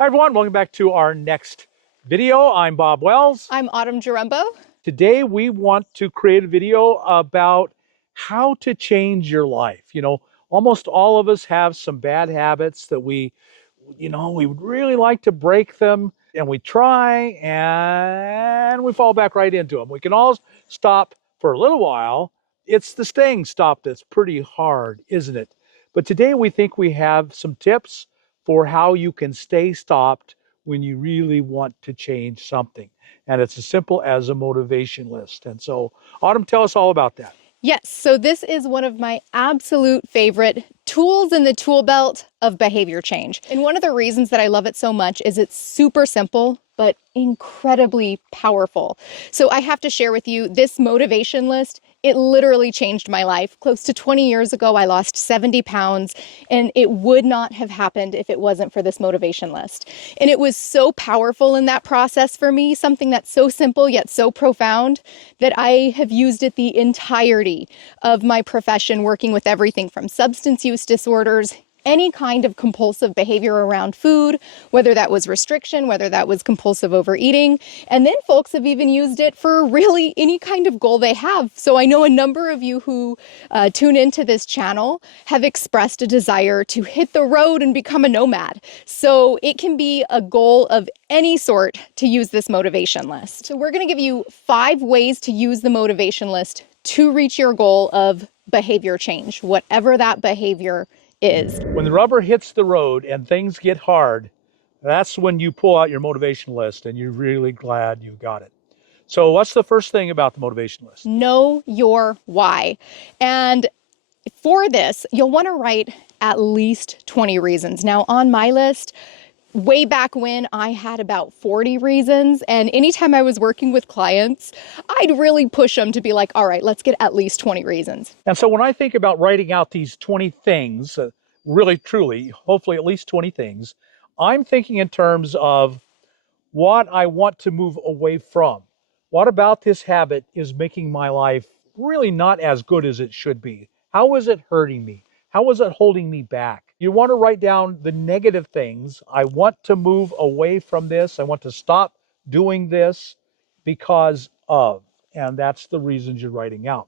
Hi everyone, welcome back to our next video. I'm Bob Wells. I'm Autumn Jerumbo. Today we want to create a video about how to change your life. You know, almost all of us have some bad habits that we would really like to break them, and we try and we fall back right into them. We can all stop for a little while. It's the staying stop that's pretty hard, isn't it? But today we think we have some tips for how you can stay stopped when you really want to change something. And it's as simple as a motivation list. And so, Autumn, tell us all about that. Yes, so this is one of my absolute favorite tools in the tool belt of behavior change. And one of the reasons that I love it so much is it's super simple, but incredibly powerful. So I have to share with you this motivation list. It literally changed my life. Close to 20 years ago, I lost 70 pounds, and it would not have happened if it wasn't for this motivation list. And it was so powerful in that process for me, something that's so simple yet so profound, that I have used it the entirety of my profession, working with everything from substance use disorders, any kind of compulsive behavior around food, whether that was restriction, whether that was compulsive overeating. And then folks have even used it for really any kind of goal they have. So I know a number of you who tune into this channel have expressed a desire to hit the road and become a nomad. So it can be a goal of any sort to use this motivation list. So we're going to give you 5 ways to use the motivation list to reach your goal of behavior change, whatever that behavior is. When the rubber hits the road and things get hard, that's when you pull out your motivation list and you're really glad you got it. So what's the first thing about the motivation list? Know your why. And for this, you'll want to write at least 20 reasons. Now, on my list, way back when, I had about 40 reasons, and anytime I was working with clients, I'd really push them to be like, all right, let's get at least 20 reasons. And so when I think about writing out these 20 things, really, truly, hopefully at least 20 things, I'm thinking in terms of what I want to move away from. What about this habit is making my life really not as good as it should be? How is it hurting me? How is it holding me back? You want to write down the negative things. I want to move away from this. I want to stop doing this because of, and that's the reasons you're writing out.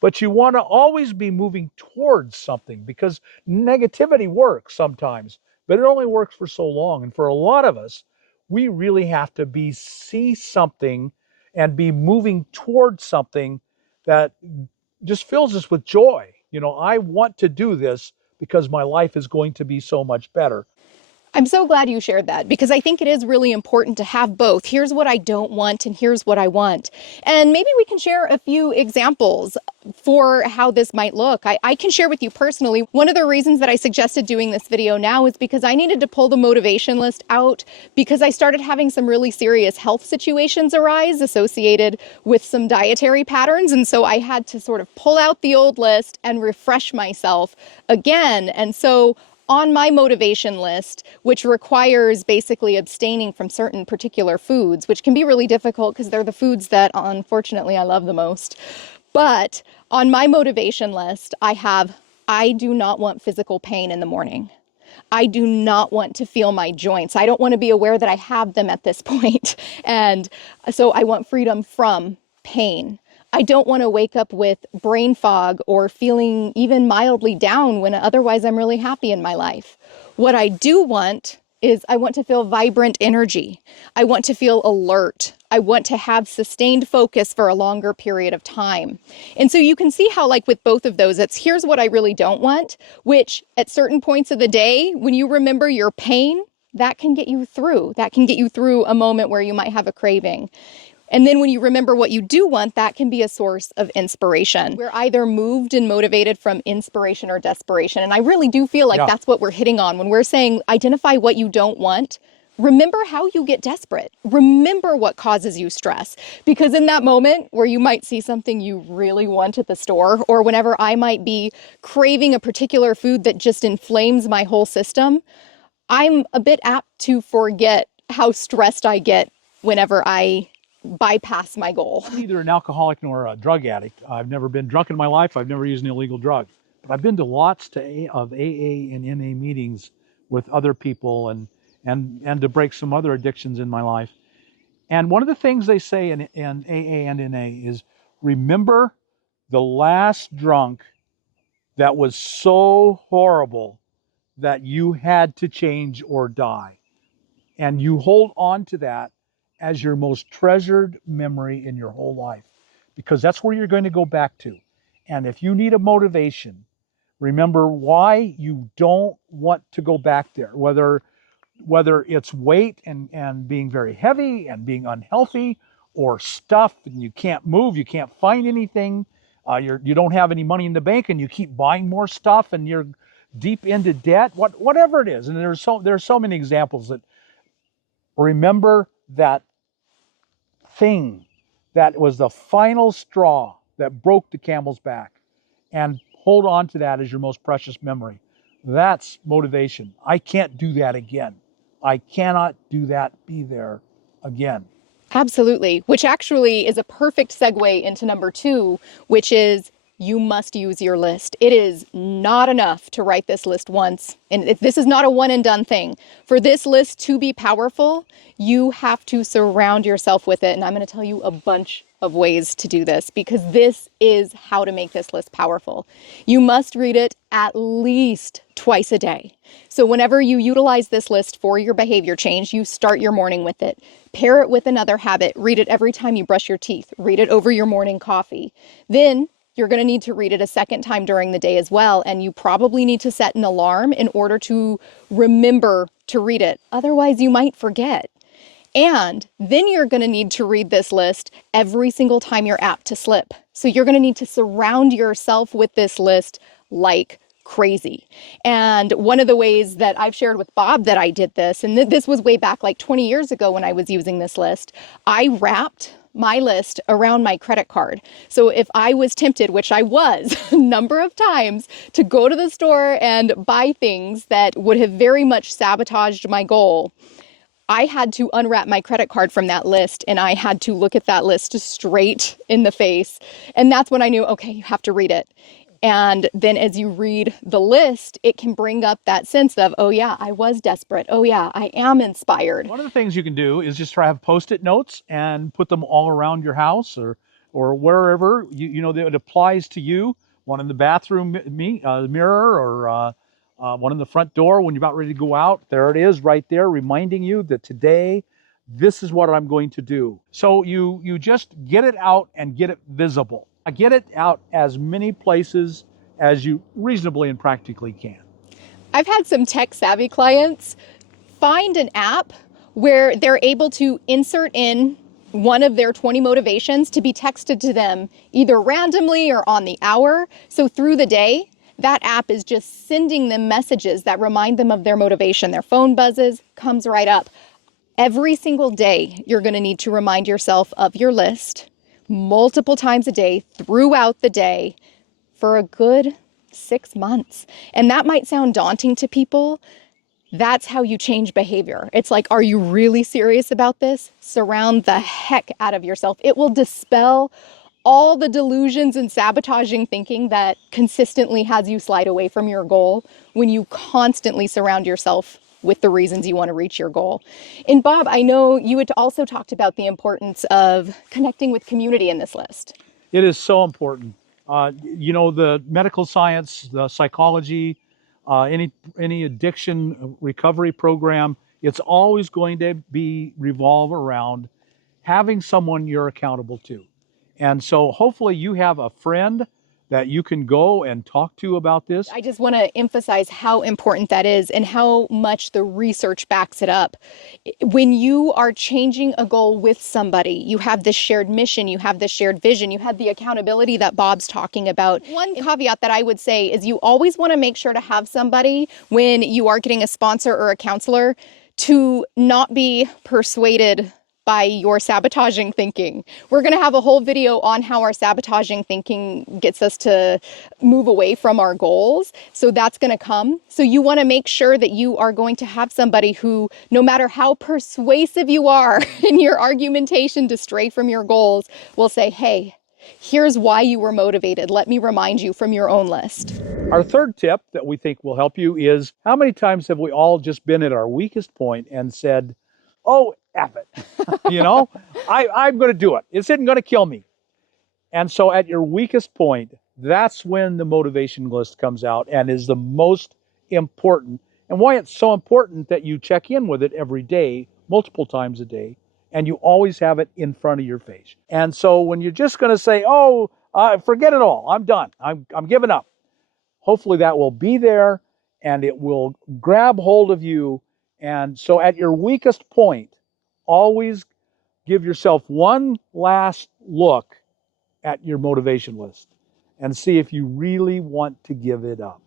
But you want to always be moving towards something, because negativity works sometimes, but it only works for so long. And for a lot of us, we really have to see something and be moving towards something that just fills us with joy. You know, I want to do this because my life is going to be so much better. I'm so glad you shared that, because I think it is really important to have both. Here's what I don't want and here's what I want. And maybe we can share a few examples for how this might look. I can share with you personally. One of the reasons that I suggested doing this video now is because I needed to pull the motivation list out, because I started having some really serious health situations arise associated with some dietary patterns. And so I had to sort of pull out the old list and refresh myself again. And so on my motivation list, which requires basically abstaining from certain particular foods, which can be really difficult because they're the foods that unfortunately I love the most. But on my motivation list, I do not want physical pain in the morning. I do not want to feel my joints. I don't want to be aware that I have them at this point. And so I want freedom from pain. I don't want to wake up with brain fog or feeling even mildly down when otherwise I'm really happy in my life. What I do want is I want to feel vibrant energy. I want to feel alert. I want to have sustained focus for a longer period of time. And so you can see how, like with both of those, it's here's what I really don't want, which at certain points of the day, when you remember your pain, that can get you through. That can get you through a moment where you might have a craving. And then when you remember what you do want, that can be a source of inspiration. We're either moved and motivated from inspiration or desperation. And I really do feel like that's what we're hitting on when we're saying identify what you don't want. Remember how you get desperate. Remember what causes you stress. Because in that moment where you might see something you really want at the store, or whenever I might be craving a particular food that just inflames my whole system, I'm a bit apt to forget how stressed I get whenever I bypass my goal. I'm neither an alcoholic nor a drug addict. I've never been drunk in my life. I've never used an illegal drug. But I've been to lots of AA and NA meetings with other people, and and to break some other addictions in my life. And one of the things they say in AA and NA is remember the last drunk that was so horrible that you had to change or die. And you hold on to that as your most treasured memory in your whole life, because that's where you're going to go back to. And if you need a motivation, remember why you don't want to go back there, whether it's weight and being very heavy and being unhealthy, or stuff and you can't move, you can't find anything, you don't have any money in the bank and you keep buying more stuff and you're deep into debt, whatever it is. And there's so many examples. That remember that thing that was the final straw that broke the camel's back, and hold on to that as your most precious memory. That's motivation. I can't do that again. I cannot do that, be there again. Absolutely, which actually is a perfect segue into number 2, which is you must use your list. It is not enough to write this list once. And this is not a one and done thing. For this list to be powerful, you have to surround yourself with it. And I'm going to tell you a bunch of ways to do this, because this is how to make this list powerful. You must read it at least twice a day. So whenever you utilize this list for your behavior change, you start your morning with it. Pair it with another habit. Read it every time you brush your teeth. Read it over your morning coffee. Then you're going to need to read it a second time during the day as well. And you probably need to set an alarm in order to remember to read it. Otherwise, you might forget. And then you're going to need to read this list every single time you're apt to slip. So you're going to need to surround yourself with this list like crazy. And one of the ways that I've shared with Bob that I did this, and this was way back like 20 years ago when I was using this list, I wrapped my list around my credit card. So if I was tempted, which I was a number of times, to go to the store and buy things that would have very much sabotaged my goal, I had to unwrap my credit card from that list, and I had to look at that list straight in the face. And that's when I knew, okay, you have to read it. And then as you read the list, it can bring up that sense of, oh yeah, I was desperate. Oh yeah, I am inspired. One of the things you can do is just try to have Post-it notes and put them all around your house or wherever you know that it applies to you. One in the bathroom mirror, or one in the front door when you're about ready to go out. There it is right there, reminding you that today, this is what I'm going to do. So you just get it out and get it visible. Get it out as many places as you reasonably and practically can. I've had some tech savvy clients find an app where they're able to insert in one of their 20 motivations to be texted to them either randomly or on the hour. So through the day, that app is just sending them messages that remind them of their motivation. Their phone buzzes, comes right up. Every single day, you're going to need to remind yourself of your list multiple times a day throughout the day for a good 6 months. And that might sound daunting to people. That's how you change behavior. It's like, are you really serious about this? Surround the heck out of yourself. It will dispel all the delusions and sabotaging thinking that consistently has you slide away from your goal when you constantly surround yourself with the reasons you want to reach your goal. And Bob, I know you had also talked about the importance of connecting with community in this list. It is so important. You know, the medical science, the psychology, any addiction recovery program, it's always going to revolve around having someone you're accountable to. And so hopefully you have a friend that you can go and talk to about this. I just want to emphasize how important that is and how much the research backs it up. When you are changing a goal with somebody, you have this shared mission, you have this shared vision, you have the accountability that Bob's talking about. One caveat that I would say is you always want to make sure to have somebody when you are getting a sponsor or a counselor to not be persuaded by your sabotaging thinking. We're going to have a whole video on how our sabotaging thinking gets us to move away from our goals. So that's going to come. So you want to make sure that you are going to have somebody who, no matter how persuasive you are in your argumentation to stray from your goals, will say, hey, Here's why you were motivated. Let me remind you from your own list. Our third tip that we think will help you is, how many times have we all just been at our weakest point and said, oh, F it, I'm going to do it. This isn't going to kill me. And so at your weakest point, that's when the motivation list comes out and is the most important. And why it's so important that you check in with it every day, multiple times a day, and you always have it in front of your face. And so when you're just going to say, forget it all, I'm done, I'm giving up, hopefully that will be there and it will grab hold of you. And so at your weakest point, always give yourself one last look at your motivation list and see if you really want to give it up.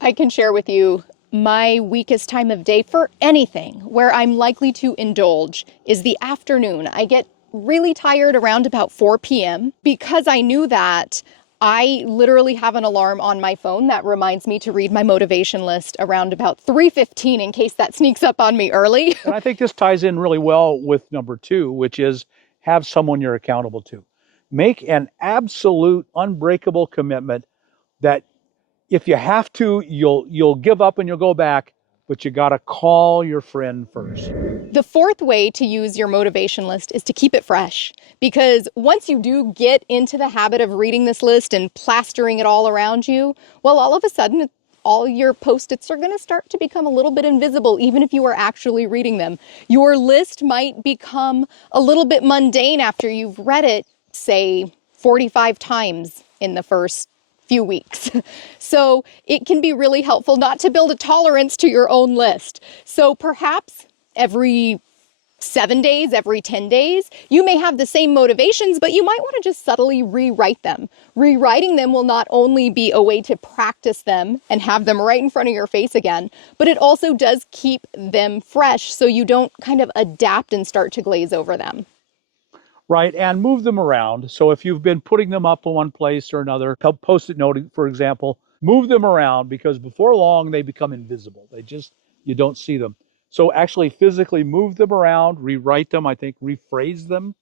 I can share with you my weakest time of day for anything where I'm likely to indulge is the afternoon. I get really tired around about 4 p.m. Because I knew that, I literally have an alarm on my phone that reminds me to read my motivation list around about 3:15 in case that sneaks up on me early. And I think this ties in really well with number 2, which is have someone you're accountable to. Make an absolute unbreakable commitment that if you have to, you'll give up and you'll go back, but you got to call your friend first. The fourth way to use your motivation list is to keep it fresh, because once you do get into the habit of reading this list and plastering it all around you, well, all of a sudden, all your Post-its are going to start to become a little bit invisible, even if you are actually reading them. Your list might become a little bit mundane after you've read it, say, 45 times in the first few weeks. So it can be really helpful not to build a tolerance to your own list. So perhaps every 7 days, every 10 days, you may have the same motivations, but you might want to just subtly rewrite them. Rewriting them will not only be a way to practice them and have them right in front of your face again, but it also does keep them fresh so you don't kind of adapt and start to glaze over them. Right, and move them around. So if you've been putting them up in one place or another, Post-it note, for example, move them around because before long they become invisible. You don't see them. So actually physically move them around, rewrite them, I think, rephrase them.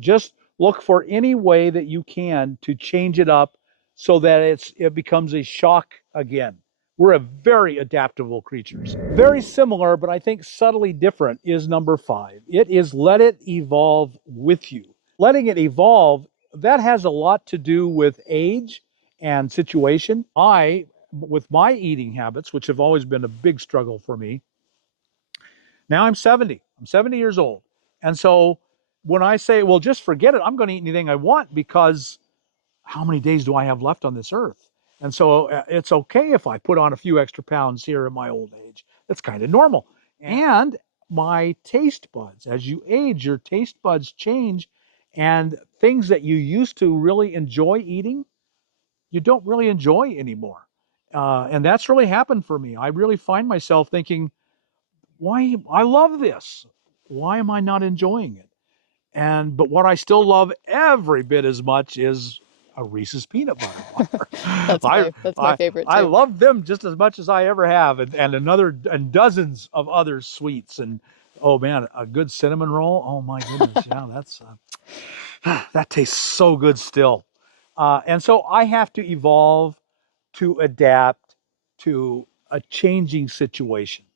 Just look for any way that you can to change it up so that it becomes a shock again. We're a very adaptable creatures. Very similar, but I think subtly different is number 5. It is let it evolve with you. Letting it evolve, that has a lot to do with age and situation. With my eating habits, which have always been a big struggle for me, now I'm 70. I'm 70 years old. And so when I say, well, just forget it, I'm going to eat anything I want because how many days do I have left on this earth? And so it's okay if I put on a few extra pounds here in my old age. That's kind of normal. And my taste buds, as you age, your taste buds change, and things that you used to really enjoy eating, you don't really enjoy anymore. And that's really happened for me. I really find myself thinking, why, I love this. Why am I not enjoying it? But what I still love every bit as much is a Reese's peanut butter bar. That's my favorite too. I love them just as much as I ever have, and dozens of other sweets. And oh man, a good cinnamon roll. Oh my goodness, yeah, that's that tastes so good still. And so I have to evolve to adapt to a changing situation.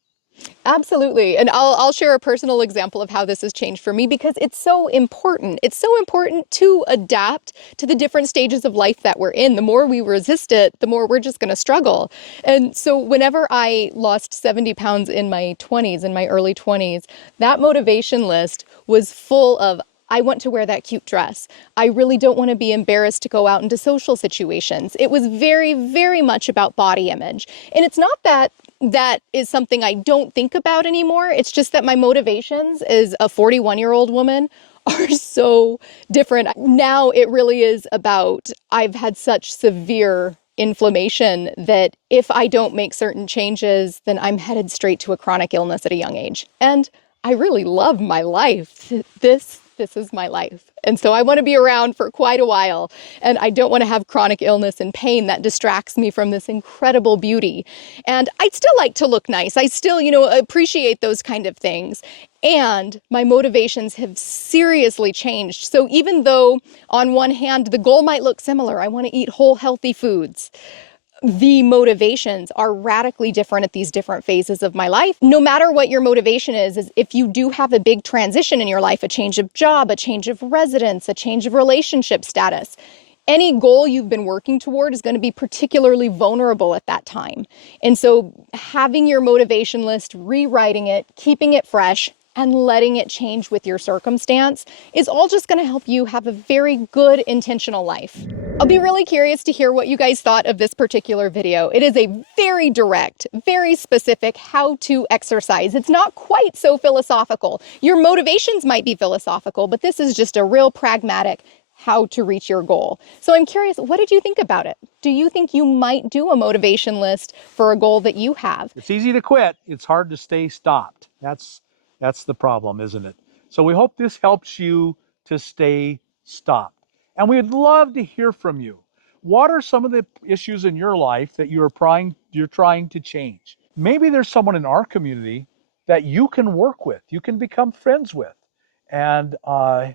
Absolutely. And I'll share a personal example of how this has changed for me because it's so important. It's so important to adapt to the different stages of life that we're in. The more we resist it, the more we're just going to struggle. And so whenever I lost 70 pounds in my 20s, in my early 20s, that motivation list was full of, I want to wear that cute dress. I really don't want to be embarrassed to go out into social situations. It was very, very much about body image. And it's not that that is something I don't think about anymore. It's just that my motivations as a 41-year-old woman are so different. Now it really is about, I've had such severe inflammation that if I don't make certain changes, then I'm headed straight to a chronic illness at a young age. And I really love my life. This this is my life. And so I want to be around for quite a while. And I don't want to have chronic illness and pain that distracts me from this incredible beauty. And I'd still like to look nice. I still, appreciate those kind of things. And my motivations have seriously changed. So even though on one hand, the goal might look similar, I want to eat whole, healthy foods, the motivations are radically different at these different phases of my life. No matter what your motivation is if you do have a big transition in your life, a change of job, a change of residence, a change of relationship status, any goal you've been working toward is going to be particularly vulnerable at that time. And so having your motivation list, rewriting it, keeping it fresh, and letting it change with your circumstance is all just going to help you have a very good intentional life. I'll be really curious to hear what you guys thought of this particular video. It is a very direct, very specific how to exercise. It's not quite so philosophical. Your motivations might be philosophical, but this is just a real pragmatic how to reach your goal. So I'm curious, what did you think about it? Do you think you might do a motivation list for a goal that you have? It's easy to quit. It's hard to stay stopped. That's the problem, isn't it? So we hope this helps you to stay stopped. And we'd love to hear from you. What are some of the issues in your life that you're trying to change? Maybe there's someone in our community that you can work with, you can become friends with, and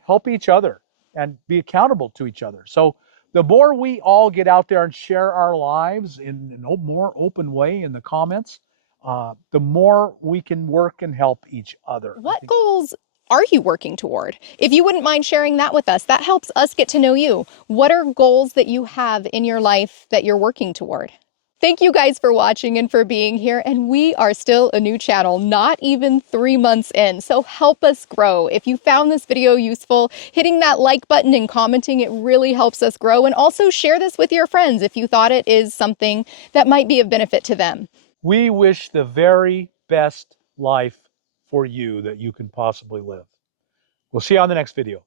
help each other and be accountable to each other. So the more we all get out there and share our lives in a more open way in the comments, the more we can work and help each other. What goals are you working toward? If you wouldn't mind sharing that with us, that helps us get to know you. What are goals that you have in your life that you're working toward? Thank you guys for watching and for being here. And we are still a new channel, not even 3 months in. So help us grow. If you found this video useful, hitting that like button and commenting, it really helps us grow. And also share this with your friends if you thought it is something that might be of benefit to them. We wish the very best life for you that you can possibly live. We'll see you on the next video.